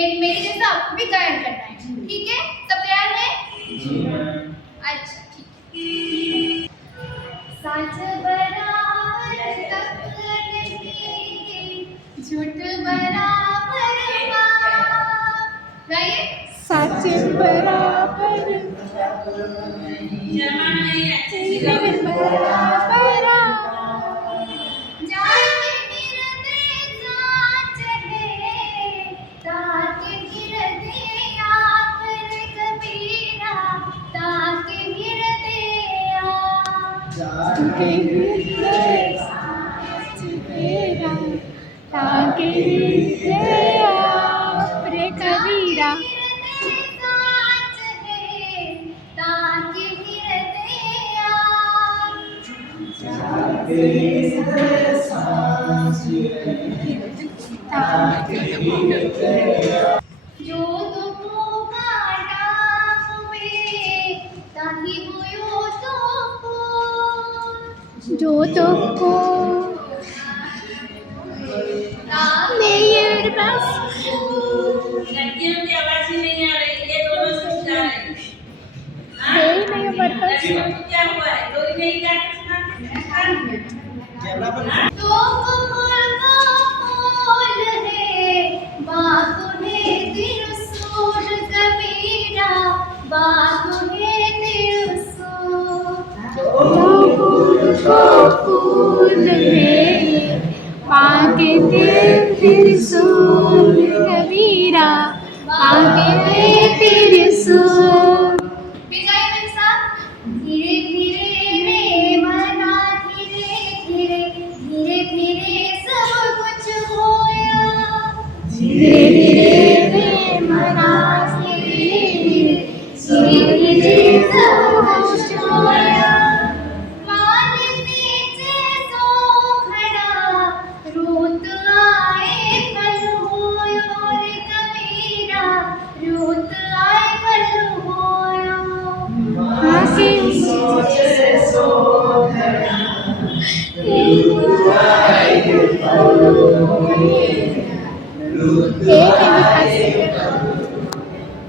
मेरे जैसा आपको भी गायन करना है, ठीक है? सब तैयार हैं? अच्छा ठीक है। सच बराबर तक नहीं, झूठ बराबर पाप। गाइए। सच बराबर जाके गिरते साँच है, ताके गिरते आप रे कबीरा, ताके गिरते आप। ताके आप रे कबीरा। जो तुमको काटा हुए ताकि बोयो तुमको, जो तुमको मेयर बस लड़कियों की आवाज ही नहीं आ रही, ये दोनों सुन जा रहे हैं। नहीं हमारे पास। लड़कियों को क्या हुआ है? कोई नहीं जाके सुना। तो कमल का फूल है, बागुने तिरसुल कबीरा, बागुने तिरसुल। को फूल है पाके त्रिशूल कबीरा, पाके त्रिशूल। फिर गाइए मेरे साथ। धीरे धीरे रे मना, धीरे धीरे धीरे धीरे सब कुछ होया। धीरे धीरे रे मना, धीरे धीरे सब कुछ होया। मान नीचे सो खड़ा, रूत आए पल होयो रे कबीरा, रूत आए पल होयो। हंसी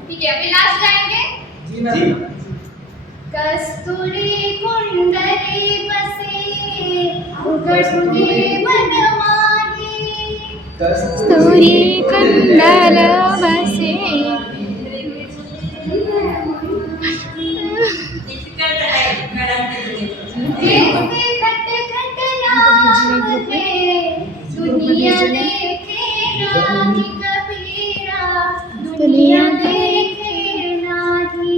ठीक है, अभी लास्ट गाएंगे। कस्तूरी कुंडली बसे उगड़े बनमाली, कस्तूरी कंदल बसे डिफिकल्ट है मैडम के लिए। जैसे खट खट नाम है, दुनिया देखे नाही कबीरा, दुनिया देखे नाही।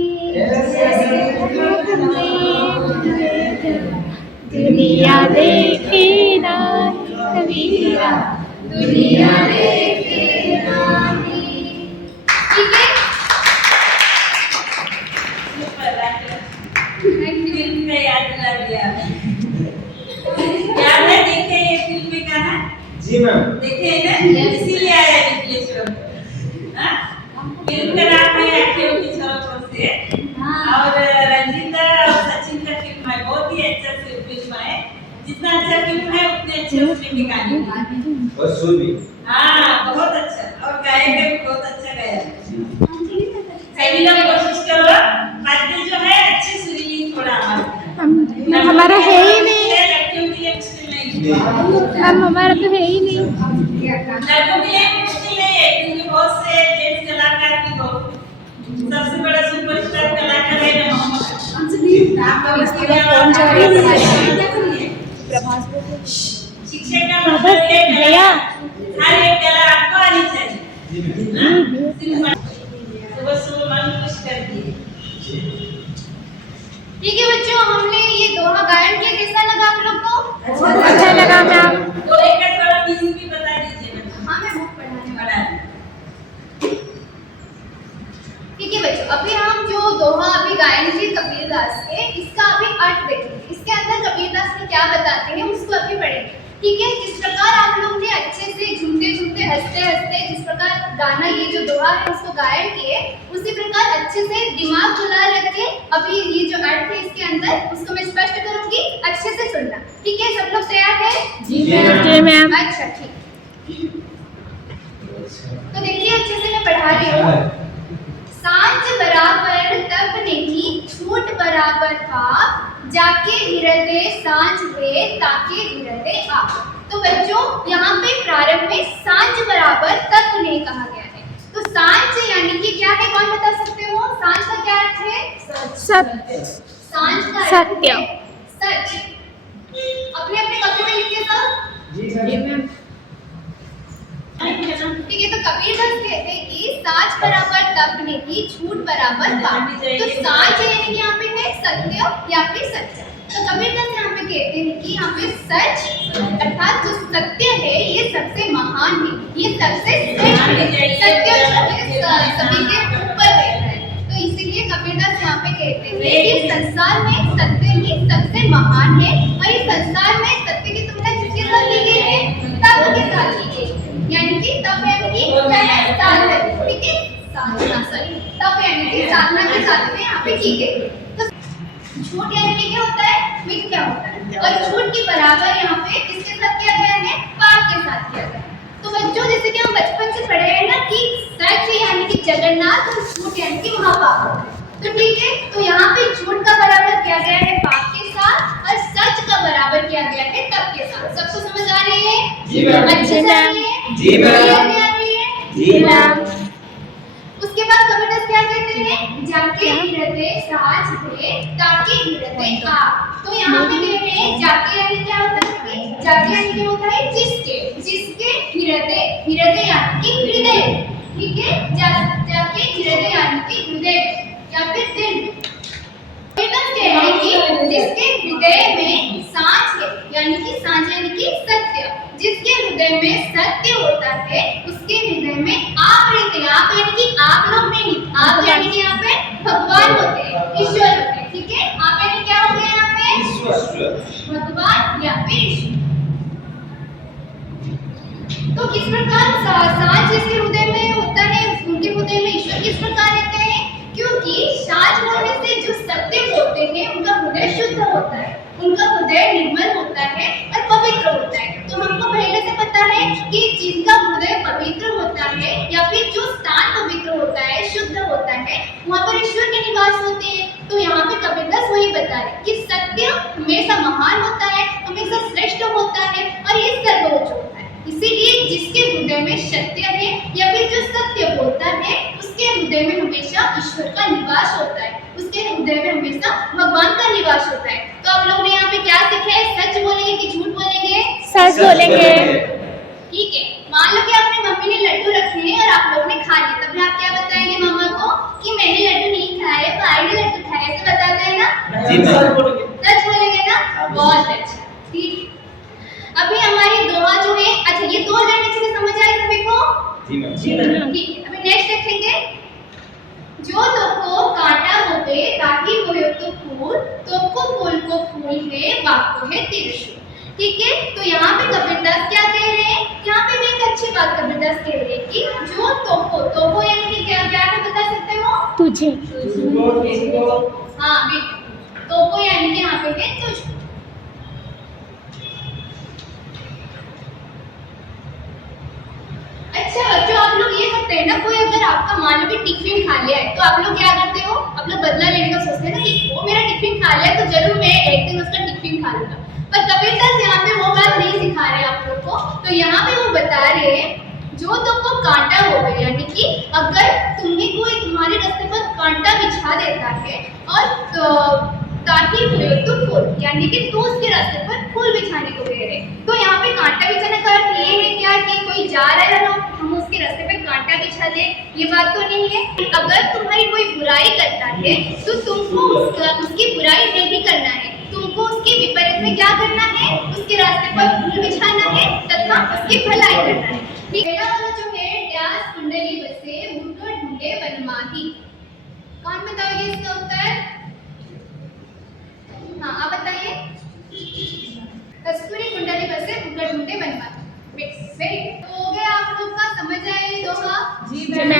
दुनिया देखे ना कबीरा, दुनिया देखे नाही। ठीक है? फिल्म का याद दिला दिया। याद है? देखे ये फिल्म में गाना? जी मैम। देखे हैं ना? इसीलिए आया रिफ्लेक्शन। हाँ? फिल्म का नाम है आँखों की झलकों से। और रंजीता और सचिन का फिल्म है, बहुत ही अच्छा फिल्म है। जितना अच्छा फिल्म है उतने अच्छे उसमें के गाने हैं। और सुर भी। हाँ, बहुत अच्छा। और गायक भी बहुत अच्छा गाया। सभी लोग कोशिश करो, बातें जो है अच्छी सुरीली थोड़ा आवाज। हमारा है ही नहीं। लड़कियों के लिए मुश्किल नहीं है। मैम हमारा तो है ही नहीं। लड़कों के लिए मुश्किल नहीं है, क्योंकि बहुत से जेंट्स कलाकार भी बहुत। सबसे बड़ा सुपरस्टार कलाकार है ना मोहम्मद। आप लोग इसके लिए फोन जा रही है। शिक्षक का मतलब ये भैया हर एक कला आपको आनी चाहिए। सुबह सुबह मन खुश कर दिए। ठीक है बच्चों, हमने ये दोहा गायन किया, कैसा लगा आप लोग को? अच्छा लगा मैम। तो एक का थोड़ा म्यूजिक भी बता दीजिए ना। हाँ मैं बुक पढ़ाने वाला। बता दीजिए। ठीक है बच्चों, अभी हम जो दोहा अभी गायन किए कबीरदास के, इसका अभी अर्थ देखेंगे। इसके अंदर कबीरदास ने क्या बताते हैं उसको अभी पढ़ेंगे। ठीक है? जिस प्रकार आप लोग ने अच्छे से झूमते झूमते हंसते हंसते जिस प्रकार गाना ये जो दोहा है उसको गायन किए, उसी प्रकार अच्छे से दिमाग खुला रखे। अभी ये जो अर्थ है इसके अंदर उसको मैं स्पष्ट करूंगी, अच्छे से सुनना। ठीक है? सब लोग तैयार हैं? जी मैम। अच्छा ठीक। तो देखिए अच्छे से मैं पढ़ा जाके हिरदे सांझ वे ताके हिरदे आ। तो बच्चों यहाँ पे प्रारंभ में सांझ बराबर तत्व नहीं कहा गया है। तो सांझ यानी कि क्या है, कौन बता सकते हो? सांझ का क्या अर्थ है? सत्य सांझ का अर्थ सत्य। है सच। अपने अपने कॉपी में लिखिए सब। जी मैम। ठीक है, तो कबीरदास कहते हैं कि साच बराबर तप नहीं, झूठ बराबर पाप। तो साच यानी कि यहाँ पे है सत्य या फिर सच्चा। तो कबीरदास यहाँ पे कहते हैं कि यहाँ पे सच अर्थात जो सत्य है ये सबसे महान है, ये सबसे श्रेष्ठ है। सत्य सभी के ऊपर रहता है। तो इसीलिए कबीरदास यहाँ पे कहते हैं कि संसार में सत्य ही सबसे महान है, और इस संसार में सत्य की तुलना किसके साथ की गई है? तप के साथ की गई है। यानी कि तप यानी कि क्या है? साधना। ठीक है, साधना सॉरी, तप यानी कि साधना के साथ में यहाँ पे की गई। तो झूठ यानी कि क्या होता है? मिथ्या होता है। और झूठ के बराबर यहाँ पे किसके साथ किया गया है? पाप के साथ किया गया है। तो बच्चों जैसे कि हम बचपन से पढ़े हैं ना कि सच यानी कि जगन्नाथ और झूठ यानी कि महापाप। तो ठीक है, तो यहाँ पे झूठ का बराबर किया गया है पाप के साथ, और सच का बराबर किया गया है तप के साथ। सबको समझ आ रही है? जी मैम। अच्छे से आ रही है? जी मैम। क्लियर आ रही है? जी मैम। उसके बाद कबीरदास क्या कहते हैं? जाके हिरदे साज वे ताके हिरदे आ। तो यहाँ पे कह रहे हैं जाके यानी क्या होता है? जाके यानी क्या होता है? जिसके, जिसके हिरदे, हिरदे यानी कि हृदय। ठीक है, जाके हिरदे यानी कि हृदय या फिर दिल। कबीरदास कह रहे हैं कि जिसके हृदय में सांझ है, यानी कि सांझ यानी कि सत्य, जिसके हृदय में सत्य होता है उसके हृदय में आप रहते हैं। आप यानी कि आप लोग नहीं, आप यानी कि यहाँ पे भगवान होते हैं, ईश्वर होते हैं। ठीक है, आप यानी क्या हो गए यहाँ पे? ईश्वर। भगवान या फिर ईश्वर। तो किस प्रकार सांझ जिसके हृदय में होता है उनके हृदय में ईश्वर किस प्रकार रहते हैं? क्योंकि सांझ होने से जो सत्य होते हैं उनका हृदय शुद्ध होता है, उनका हृदय निर्मल होता है और पवित्र होता है। तो हमको पहले से पता है कि जिनका हृदय पवित्र होता है या फिर जो स्थान पवित्र होता है, शुद्ध होता है, वहाँ पर ईश्वर के निवास होते हैं। तो यहाँ पे कबीरदास वही बता रहे कि सत्य हमेशा महान होता है, हमेशा श्रेष्ठ होता है और ये सर्वोच्च होता है। इसीलिए जिसके हृदय में सत्य है या फिर जो सत्य बोलता है उसके हृदय में हमेशा ईश्वर का निवास होता है, उसके हृदय में हमेशा भगवान का निवास होता है। तो आप लोगों ने यहाँ पे क्या सीखा है? सच बोलेंगे कि झूठ बोलेंगे? सच बोलेंगे। ठीक है, मान लो कि आपने मम्मी ने लड्डू रखे हैं और आप लोगों ने खा लिए, तब आप क्या बताएंगे मम्मा को कि मैंने लड्डू नहीं खाए, भाई ने लड्डू खाए, ऐसे बताते हैं ना? जी मैम। सच बोलेंगे ना? बहुत अच्छा, ठीक है। अभी हमारी दोहा जो है, अच्छा ये दो लाइन अच्छे से समझ आए सभी को? जी मैम। जी मैम। ठीक है, अभी नेक्स्ट देखेंगे। जो तोको कांटा होवे ताकि होयो तो फूल, तोको फूल को फूल है वाको है त्रिशूल। ठीक है, तो यहाँ पे कबीरदास क्या कह रहे हैं? यहाँ पे भी एक अच्छी बात कबीरदास कह रहे हैं कि जो तोको यानी कि क्या क्या है बता सकते हो? तुझे। हाँ बिल्कुल, तोको यानी कि यहाँ पे है तुझको। अच्छा बच्चों, आप लोग ये करते हैं ना, कोई अगर आपका मान लो कि टिफिन खा लिया है तो आप लोग क्या करते हो? आप लोग बदला लेने का सोचते हैं ना कि वो मेरा टिफिन खा लिया तो जरूर मैं एक दिन उसका टिफिन खा लूंगा। पर कबीरदास यहाँ पे वो बात नहीं सिखा रहे आप लोग को। तो यहाँ पे वो बता रहे हैं जो तुमको कांटा हो गया, यानी कि अगर तुम्हें कोई तुम्हारे रास्ते पर कांटा बिछा देता है और ताकि तो फूल, यानी कि तू उसके रास्ते पर फूल बिछाने को कह रहे। तो यहाँ पे कांटा बिछाने का अर्थ ये है क्या कि कोई जा रहा है और हम उसके रास्ते पे कांटा बिछा दे, ये बात तो नहीं है। अगर तुम्हारी कोई बुराई करता है तो तुमको उसकी बुराई नहीं करना है, तुमको उसके विपरीत में क्या करना है? उसके रास्ते पर फूल बिछाना है तथा उसकी भलाई करना है। पहला वाला जो है व्यास कुंडली बसे मुंडो ढूंढे बनमाही, कौन बताओगे इसका उत्तर? हाँ आप बताइए। कस्तूरी कुंडली बसे मुंडो ढूंढे बनमाही। वेरी गुड, हो गया आप लोग का? समझ आए दोहा? जी मैम।